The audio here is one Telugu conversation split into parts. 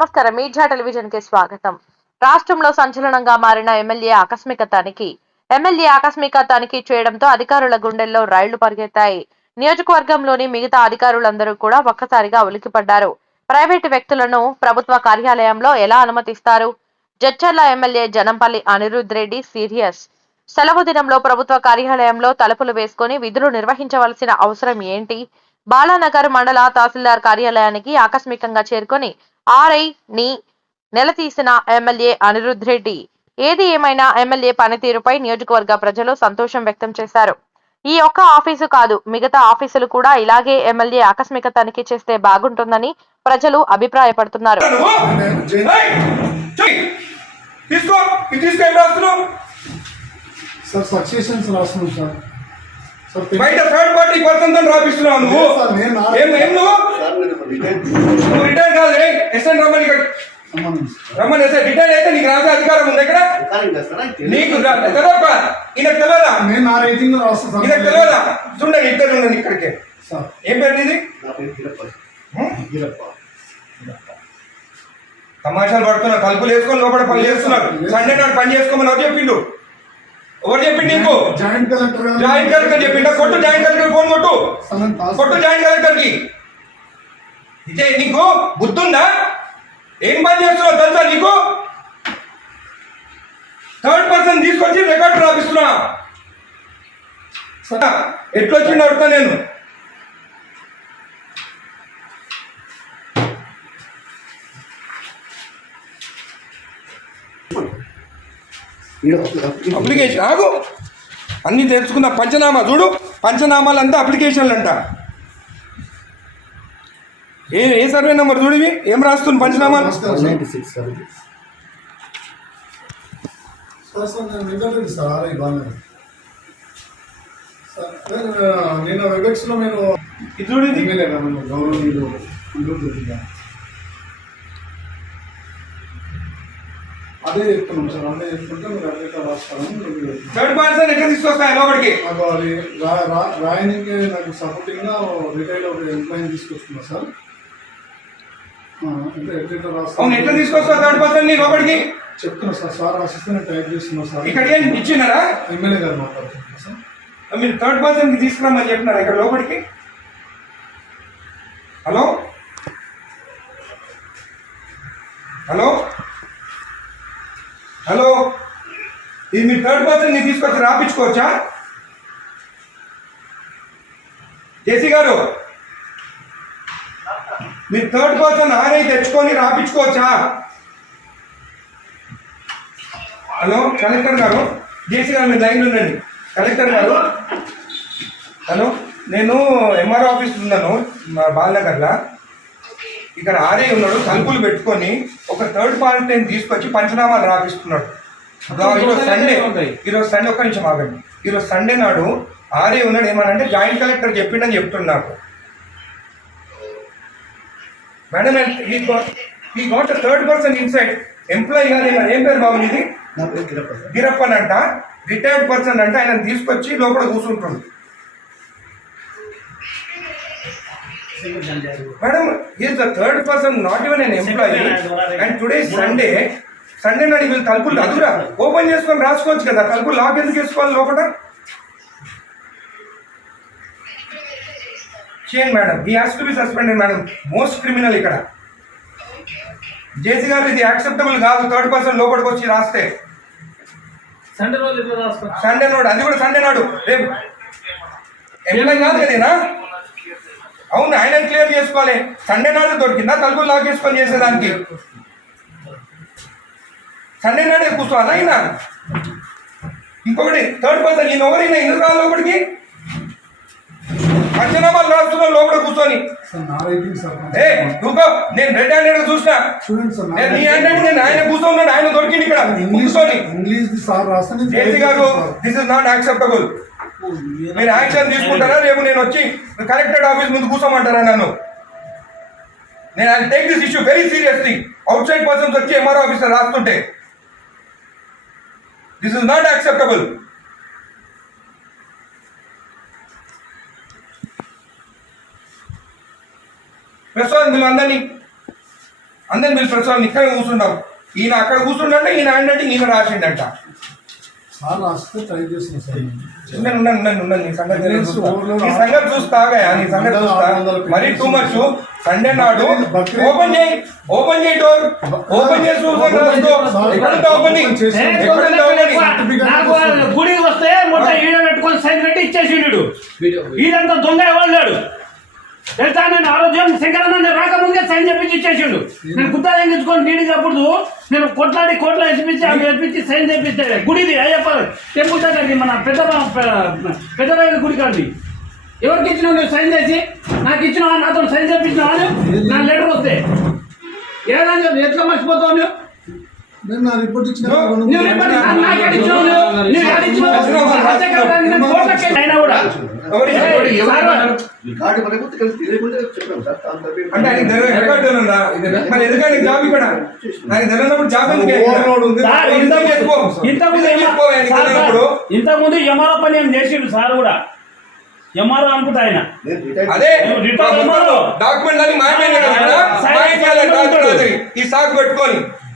నమస్కారం. మీడియా టెలివిజన్కి స్వాగతం. రాష్ట్రంలో సంచలనంగా మారిన ఎమ్మెల్యే ఆకస్మిక తనిఖీ ఎమ్మెల్యే ఆకస్మిక తనిఖీ చేయడంతో అధికారుల గుండెల్లో రైళ్ళు పరిగెత్తాయి. నియోజకవర్గంలోని మిగతా అధికారులందరూ కూడా ఒక్కసారిగా ఉలిక్కిపడ్డారు. ప్రైవేటు వ్యక్తులను ప్రభుత్వ కార్యాలయంలో ఎలా అనుమతిస్తారు? Jadcherla MLA Janampalli Anirudh Reddy serious. సెలవు దినంలో ప్రభుత్వ కార్యాలయంలో తలుపులు వేసుకుని విధులు నిర్వహించవలసిన అవసరం ఏంటి? బాలానగర్ మండల తహసీల్దార్ కార్యాలయానికి ఆకస్మికంగా చేరుకొని ఆర్ఐ ని నిలదీసిన ఎమ్మెల్యే అనిరుద్ రెడ్డి ఏది ఏమైనా ఎమ్మెల్యే పనితీరుపై నియోజకవర్గ ప్రజలు సంతోషం వ్యక్తం చేశారు ఈ ఒక్క ఆఫీసు కాదు మిగతా ఆఫీసులు కూడా ఇలాగే ఎమ్మెల్యే ఆకస్మిక తనిఖీ చేస్తే బాగుంటుందని ప్రజలు అభిప్రాయపడుతున్నారు సార్ సక్సెషన్స్ రాస్తున్నాం సార్ బయట థర్డ్ పార్టీ పర్సన్తో రాపిస్తున్నావు నువ్వు. ఏం ఏం నువ్వు? నువ్వు రిటైర్ కాదు రే ఎస్ఎన్ రమ్మని. రమ్మని ఎస్ఐ రిటైర్ అయితే నీకు రాసే అధికారం ఉంది ఇక్కడ? నీకు తెలియక ఈయనకు తెలియదా నేను నా రేటింగ్ రాస్తాను తెలియదా చూడండి ఇద్దరు ఉండండి ఇక్కడికి. ఏం పేరు నీది? తమాషాలు పడుతున్నా తలుపులు వేసుకొని లోపల పని చేస్తున్నారు. సండే నాడు పని చేసుకోమని ఎవరు చెప్పిండు ఎవరు చెప్పిండు నీకు? జాయింట్ కలెక్టర్ జాయింట్ కలెక్టర్ చెప్పిండా? కొట్టు జాయింట్ కలెక్టర్ ఫోన్ కొట్టు. కొట్టు జాయింట్ కలెక్టర్కి. ఇదే నీకు? బుద్ధుందా? ఏం పని చేస్తున్నావు తెలుసా నీకు? థర్డ్ పర్సన్ తీసుకొచ్చి రికార్డు రాపిస్తున్నా. ఎట్లొచ్చిండు అడుగుతా నేను. అప్లికేషన్ ఆగు. అన్ని తెలుసుకున్న పంచనామా చూడు. పంచనామాలు అంతా అప్లికేషన్లు అంట ఏ ఏ సర్వే నెంబర్ చూడు ఇవి? ఏం రాస్తుంది పంచనామాలు. సార్. సార్ నేను వెంకటరెడ్డి సార్ ఆర్ఐ బాగున్నాను సార్ నేను నేను వెబెక్స్లో నేను ఇది చూడు ఇది ఎమ్మెల్యే గారు గౌరవనీయులు అనిరుద్ధ్ రెడ్డి గారు. అదే చెప్తున్నాం సార్ అదే చెప్తుంటే మీరు అదే రాస్తారని థర్డ్ పర్సన్ ఎట్లా తీసుకొస్తాయి లోపలికి? నాకు అది రాయనికి రిటైల్ ఒక ఎంప్లాయీని తీసుకొస్తున్నా సార్. అవును ఎట్లా థర్డ్ పర్సన్ నీ లోపలికి? చెప్తున్నా సార్ సార్ రాసిస్తే నేను టైప్ చేస్తున్నా సార్. ఇక్కడ ఏం ఇచ్చినారా ఎమ్మెల్యే గారు మాట్లాడుతున్నా సార్. మీరు థర్డ్ పర్సన్కి తీసుకురామని చెప్పినారా ఇక్కడ లోపలికి? హలో? హలో? హలో ఇది మీరు థర్డ్ పర్సన్ని తీసుకొచ్చి రాపించుకోవచ్చా జేసీ గారు మీరు థర్డ్ పర్సన్ ఆర్ఐ తెచ్చుకొని రాపించుకోవచ్చా హలో కలెక్టర్ గారు జేసీ గారు మీరు లైన్లో ఉండండి. కలెక్టర్ గారు హలో నేను ఎంఆర్ఓ ఆఫీస్ ఉన్నాను మా బాలనగర్లో. ఇక్కడ ఆర్ఐ ఉన్నాడు తలుపులు పెట్టుకొని ఒక థర్డ్ పార్టీని తీసుకొచ్చి పంచనామాలు రాపిస్తున్నాడు. ఈరోజు సండే ఈరోజు సండే ఒక్క నిమిషం ఆగండి. ఈరోజు సండే నాడు ఆర్ఐ ఉన్నాడు ఏమనంటే జాయింట్ కలెక్టర్ చెప్పిండని చెప్తున్నాడు నాకు. మేడం ఈ goat third person inside employee కాదు ఏమన్నా ఏం పేరు బాబు ఇది గిరప్పన్ అంట రిటైర్డ్ పర్సన్ అంటే ఆయన తీసుకొచ్చి లోపల కూర్చుంటుంది. Madam is the third person not even an employee and today Sunday Sunday నాడు వీళ్ళు తలుపులు అదురా ఓపెన్ చేసుకొని రాసుకోవచ్చు కదా. తలుపులు లాక్ ఎందుకు వేసుకోవాలి లోపల? చేయండి madam he has to be suspended madam most criminal ఇక్కడ. జేసీ గారు ఇది యాక్సెప్టబుల్ కాదు. థర్డ్ పర్సన్ లోపలికి వచ్చి రాస్తే. సండే రోజు సండే నాడు. అది కూడా సండే నాడు. రేపు. ఎంప్లాయ్ కాదు కదేనా? అవును ఆయన క్లియర్ చేసుకోవాలి. సండే నాడు దొరికిందా? తలుపులు లాక్ చేసుకొని చేసేదానికి? సండే నాడే కూర్చోవాలా ఆయన ఇంకొకటి థర్డ్ పర్సన్ ఈయన ఎవరైనా ఎందుకు రాలి లోపలికి? పంచనామాలు రాస్తున్నాం లోపల కూర్చొని. ఏ నువ్వు నేను రెడ్ హ్యాండెడ్ చూసిన. నేను నీ హ్యాండెడ్ నేను ఆయన కూర్చోన్నాడు ఆయన దొరికింది ఇక్కడ. కూర్చొని. ఇంగ్లీష్ సార్ రాస్తే నేను జేసీ టైప్ గారు. దిస్ ఇస్ నాట్ యాక్సెప్టబుల్ మీరు యాక్షన్ తీసుకుంటారా? రేపు నేను వచ్చి కలెక్టరేట్ ఆఫీస్ ముందు కూర్చోమంటారా నన్ను? నేను I take this issue very seriously. Outside persons వచ్చి MRO officer రాస్తుంటే. This is not acceptable. ప్రస్తుతం మీరు అందరినీ అందరిని మీరు ప్రసాద్ ఇక్కడ కూర్చున్నావు ఈయన అక్కడ కూర్చుంటే ఈయన అంటే ఈయన రాసిండంట. సార్ రాస్తే ట్రై చేస్తున్నా సార్ నేను. ఉన్నాను ఉన్నాను ఉన్నాను నీ సంగతి నేను తెలుసు, చూస్తా. ఊర్లో నీ సంగతి చూస్తాగా నీ సంగతి చూస్తా. మరీ టూ మచ్ సండే నాడు ఓపెన్ చేయి ఓపెన్ చేయి డోర్ ఓపెన్ చేసి చూస్తాను రాసుకో ఎక్కడుంటే ఓపెన్ చేయి. చేసి- ఏ, ఎక్కడుంటే ఓపెన్ చేయి. నాకు గుడికి వస్తే మొత్తం ఈడ పెట్టుకొని సైన్ పెట్టి ఇచ్చేసిండు. ఈడంతా దొంగ ఎవరు తెలుసా నేను ఆరోగ్యం శంకరన్న రాకముందే సైన్ చెప్పించి ఇచ్చేసిండు. నేను గుత్తా తెచ్చుకొని నీడి తప్పుడు నేను కొట్లాడి కోట్ల ఎత్తిపించి అవి ఎత్తిపించి సైన్ చేపిస్తాడు గుడిది అయ్యప్ప టెంపుల్ దగ్గరికి మన పెద్ద పెద్దరాయల గుడి కాడిది. ఎవరికి ఇచ్చినావు నువ్వు సైన్ చేసి? నాకు ఇచ్చినావా? నాతో సైన్ చేపించినావా? నా లెటర్ వస్తే. ఏదైనా చెప్పు ఎట్లా మర్చిపోతావు నువ్వు? నేను నా రిపోర్ట్ ఇచ్చిన. ఇంతకుముందు ఎంఆర్ఓ పని ఏం చేసిండు సార్ కూడా? ఎంఆర్ఓ అనుకుంటా ఆయన. అదే. డాక్యుమెంట్ అన్ని మాయమైన కదా. ఈ సాకు పెట్టుకొని.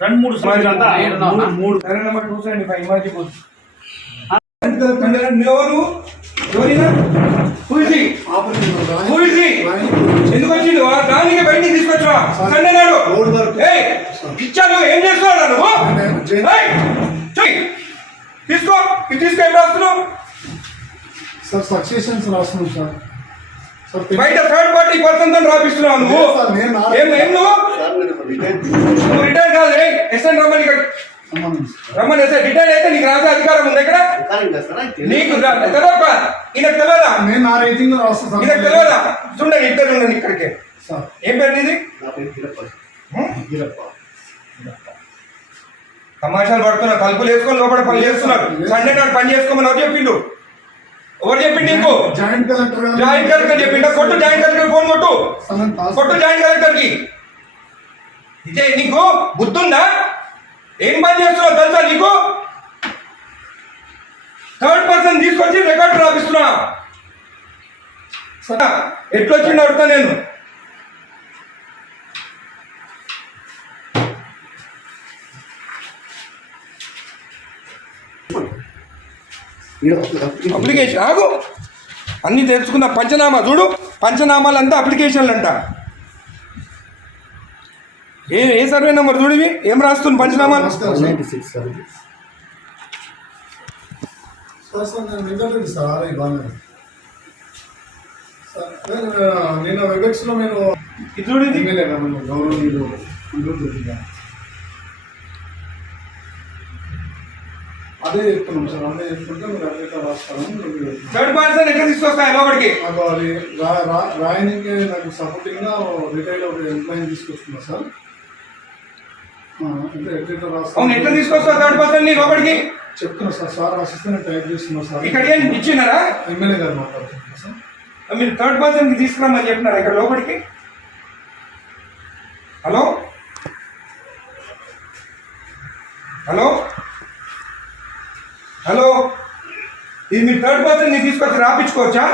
రెండు మూడు మూడు- సరే నెంబర్ టూ సెవెంటీ ఫైవ్ ఎవరు? రాయని- పూజీ రాయని- ఎందుకు దానికి బయటికి తీసుకొచ్చా సండే నాడు. ఇచ్చాను ఏం నువ్వు. తీసుకో. ఇది తీసుకో ఏం రాస్తున్నావు? సార్ సక్సెషన్స్ రాస్తున్నాం సార్. బయట థర్డ్ పార్టీ పర్సన్తో రాపిస్తున్నావు నువ్వు. ఏం ఏం నువ్వు? రిటైర్ కాదు రే ఎస్ఎన్ రమ్మని రమ్మని ఎస్ఐ రిటైర్ అయితే నీకు రాసే అధికారం ఉంది ఇక్కడ? నీకు తెలియక ఈయనకు తెలియదా నేను నా రేటింగ్ ఈయనకు తెలియదా చూడండి ఇద్దరు ఉండండి ఇక్కడికి. ఏం పేరు నీది? తమాషాలు పడుతున్నారు తలుపులు వేసుకొని లోపల పని చేస్తున్నారు. సండే నాడు పని చేసుకోమని ఎవరు చెప్పిండు ఎవరు చెప్పిండు నీకు? జాయింట్ కలెక్టర్ జాయింట్ కలెక్టర్ చెప్పిండా? కొట్టు జాయింట్ కలెక్టర్ ఫోన్ కొట్టు. కొట్టు జాయింట్ కలెక్టర్కి ఇదే నీకు? బుద్ధుందా? ఏం పని చేస్తున్నావు తెలుసా నీకు? థర్డ్ పర్సన్ తీసుకొచ్చి రికార్డు రాపిస్తున్నా. సార్, ఎట్లొచ్చిండు అడుగుతా నేను. అప్లికేషన్ ఆగు. అన్ని తెలుసుకున్న పంచనామా చూడు. పంచనామాలు అంతా అప్లికేషన్లు అంట ఏ ఏ సర్వే నెంబర్ చూడు ఇవి? ఏం రాస్తుంది పంచనామాలు? నమస్కారం sir. Six sir sir sir నేను వెంకటరెడ్డి సార్ ఆర్ఐ బాగా సార్ నేను నిన్న వెబెక్స్లో నేను ఇది చూడు ఇది ఎమ్మెల్యే గారు గౌరవనీయులు గుంటూరు జ్యోతి గారు. అదే చెప్తున్నాం సార్ అదే చెప్తుంటే మీరు రాస్తారని థర్డ్ పర్సన్ ఎట్లా తీసుకొస్తాయి లోపలికి. నాకు అది రాయనికి నాకు సపోర్టింగ్గా రిటైల్ ఒక ఎంప్లాయీ తీసుకొస్తున్నా సార్. ఆ, అంటే ఎట్లా అవును రాస్తాను ఎట్లా తీసుకొస్తావు థర్డ్ పర్సన్ని లోపలికి? చెప్తున్నా సార్ సార్ రాసిస్తే నేను టైప్ చేస్తున్నా సార్. ఇక్కడ ఏం ఇచ్చినారా? ఎమ్మెల్యే గారు మాట్లాడుతున్నా సార్. మీరు థర్డ్ తీసుకురమ్మని చెప్పినారా ఇక్కడ లోపలికి? హలో హలో హలో ఇది మీరు థర్డ్ పర్సన్ని తీసుకొచ్చి రాపించుకోవచ్చా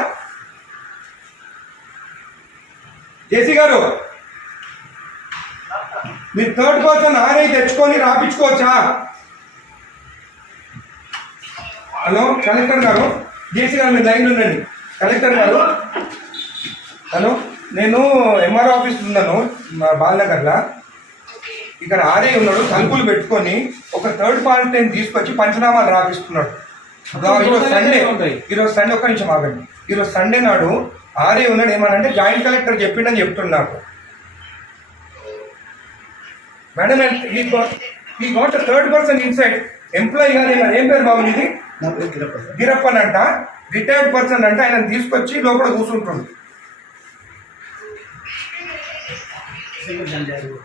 జేసీ గారు మీరు థర్డ్ పర్సన్ ఆర్ఐ తెచ్చుకొని రాపించుకోవచ్చా హలో కలెక్టర్ గారు జేసీ గారు మీరు లైన్ ఉండండి. కలెక్టర్ గారు హలో నేను ఎంఆర్ ఆఫీస్ ఉన్నాను మా బాలనగర్లో. ఇక్కడ ఆర్ఐ ఉన్నాడు తలుపులు పెట్టుకొని ఒక థర్డ్ పార్టీని తీసుకొచ్చి పంచనామాలు రాపిస్తున్నాడు. ఈరోజు సండే ఈరోజు సండే ఒక్క నిమిషం ఆగండి. ఈరోజు సండే నాడు ఆర్ఐ ఉన్నాడు ఏమనంటే జాయింట్ కలెక్టర్ చెప్పిండని చెప్తున్నాడు madam he got third person inside employee ఏమన్నా ఏం పేరు బాబు ఇది గిరప్పన్ అంట రిటైర్డ్ పర్సన్ అంటే ఆయన తీసుకొచ్చి లోపల కూర్చుంటుంది.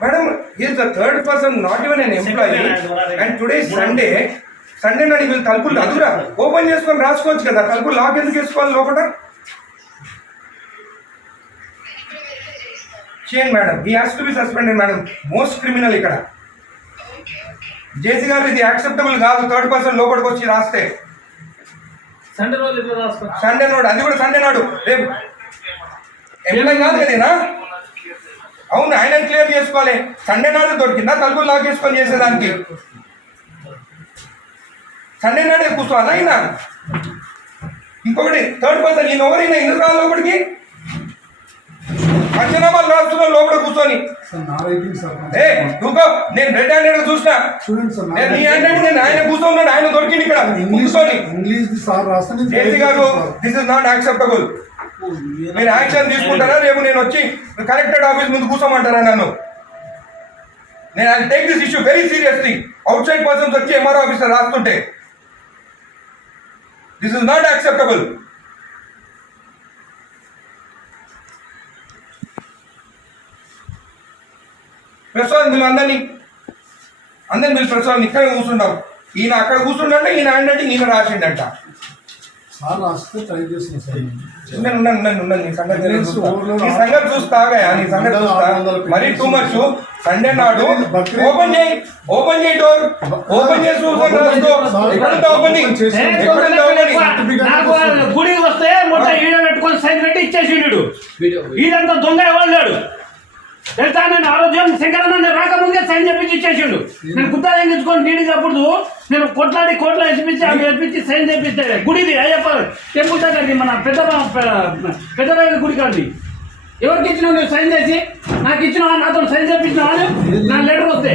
Madam is the third person not even an employee and today Sunday Sunday నాడు వీళ్ళు తలుపులు అదురా ఓపెన్ చేసుకొని రాసుకోవచ్చు కదా. తలుపులు లాక్ ఎందుకు వేసుకోవాలి లోపల? చేయండి madam he has to be suspended madam most criminal ఇక్కడ. జేసీ గారు ఇది యాక్సెప్టబుల్ కాదు. థర్డ్ పర్సన్ లోపలికి వచ్చి రాస్తే. సండే రోజు సండే నాడు. అది కూడా సండే నాడు. రేపు. ఎంప్లాయ్ కాదు కదేనా? అవును ఆయన క్లియర్ చేసుకోవాలి. సండే నాడు దొరికిందా? తలుపులు లాక్ చేసుకొని చేసేదానికి? సండే నాడే కూర్చోవాలా ఆయన ఇంకొకటి థర్డ్ పర్సన్ ఈయన ఎవరైనా ఎందుకు రాలి లోపలికి? పంచనామాలు రాస్తున్నా లోపల కూర్చొని. ఏ నువ్వు నేను రెడ్ హ్యాండెడ్ చూసిన. నేను నీ హ్యాండెడ్ నేను ఆయన కూర్చోన్నాడు ఆయన దొరికింది ఇక్కడ. కూర్చొని. ఇంగ్లీష్ సార్ రాస్తే జేసీ గారు దిస్ ఇస్ నాట్ యాక్సెప్టబుల్ మీరు యాక్షన్ తీసుకుంటారా? రేపు నేను వచ్చి కలెక్టరేట్ ఆఫీస్ ముందు కూర్చోమంటారా నన్ను? నేను I take this issue very seriously. Outside persons వచ్చి MRO officer రాస్తుంటే. This is not acceptable. Prasad మీరు అందరినీ అందరిని మీరు ప్రసాద్ ఇక్కడ కూర్చుంటాం ఈయన అక్కడ కూర్చుండంటే ఈయన హ్యాండ్ అంటే ఈయన రాసిండంట. సార్ రాస్తే ట్రై చేస్తున్నా సార్. ఉండండి ఉండండి ఉండండి నీ సంగతి నేను చూస్తా. నీ సంగతి చూస్తాగా నీ సంగతి చూస్తా. మరీ టూ మచ్ సండే నాడు ఓపెన్ చేయి. ఓపెన్ చేయి డోర్ ఓపెన్ చేసి చూసాను రాసుకో ఎక్కడుందా ఓపెన్ చేయి. చేసి- ఎక్కడుందా ఓపెన్ చేయి. నాకు గుడికి వస్తే మొత్తం ఈడ పెట్టుకొని సైన్ పెట్టి ఇచ్చేసిండు. ఈడంతా దొంగ ఎవరు లేడు? తెలుసా? నేను ఆరోగ్యం శంకరన్న నేను రాకముందే సైన్ చెప్పించి ఇచ్చేసిండు. నేను గుత్తా ఎంగించుకొని నీడికి అప్పుడు నేను కొట్లాడి కోట్ల వేసిపించి అవి వేపించి సైన్ చేపిస్తే గుడిది అయ్యప్ప. టెంపుల్ మన పెద్ద పెద్ద గుడి కాదు ఎవరికి ఇచ్చినావు నువ్వు సైన్ చేసి? నాకు ఇచ్చినావా? నాతో సైన్ చేపించినావా? నా లెటర్ వస్తే.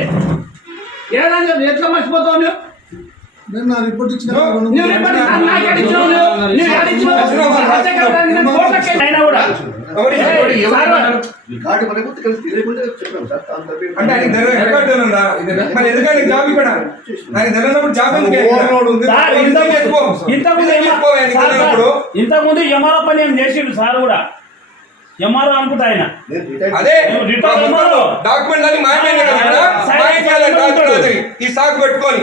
ఏదైనా ఎట్లా మర్చిపోతావు నువ్వు? నేను నా రిపోర్ట్ ఇచ్చిన ఇంతకుముందు ఎంఆర్ఓ పని ఏం చేసిండు సార్ కూడా? ఎంఆర్ఓ అనుకుంటా ఆయన. అదే. డాక్యుమెంట్. అది. ఈ సాకు పెట్టుకొని.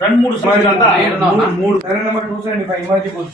రెండు మూడు మూడు సరే నెంబర్ టూ సెవెంటీ ఫైవ్ ఇమాజిబుల్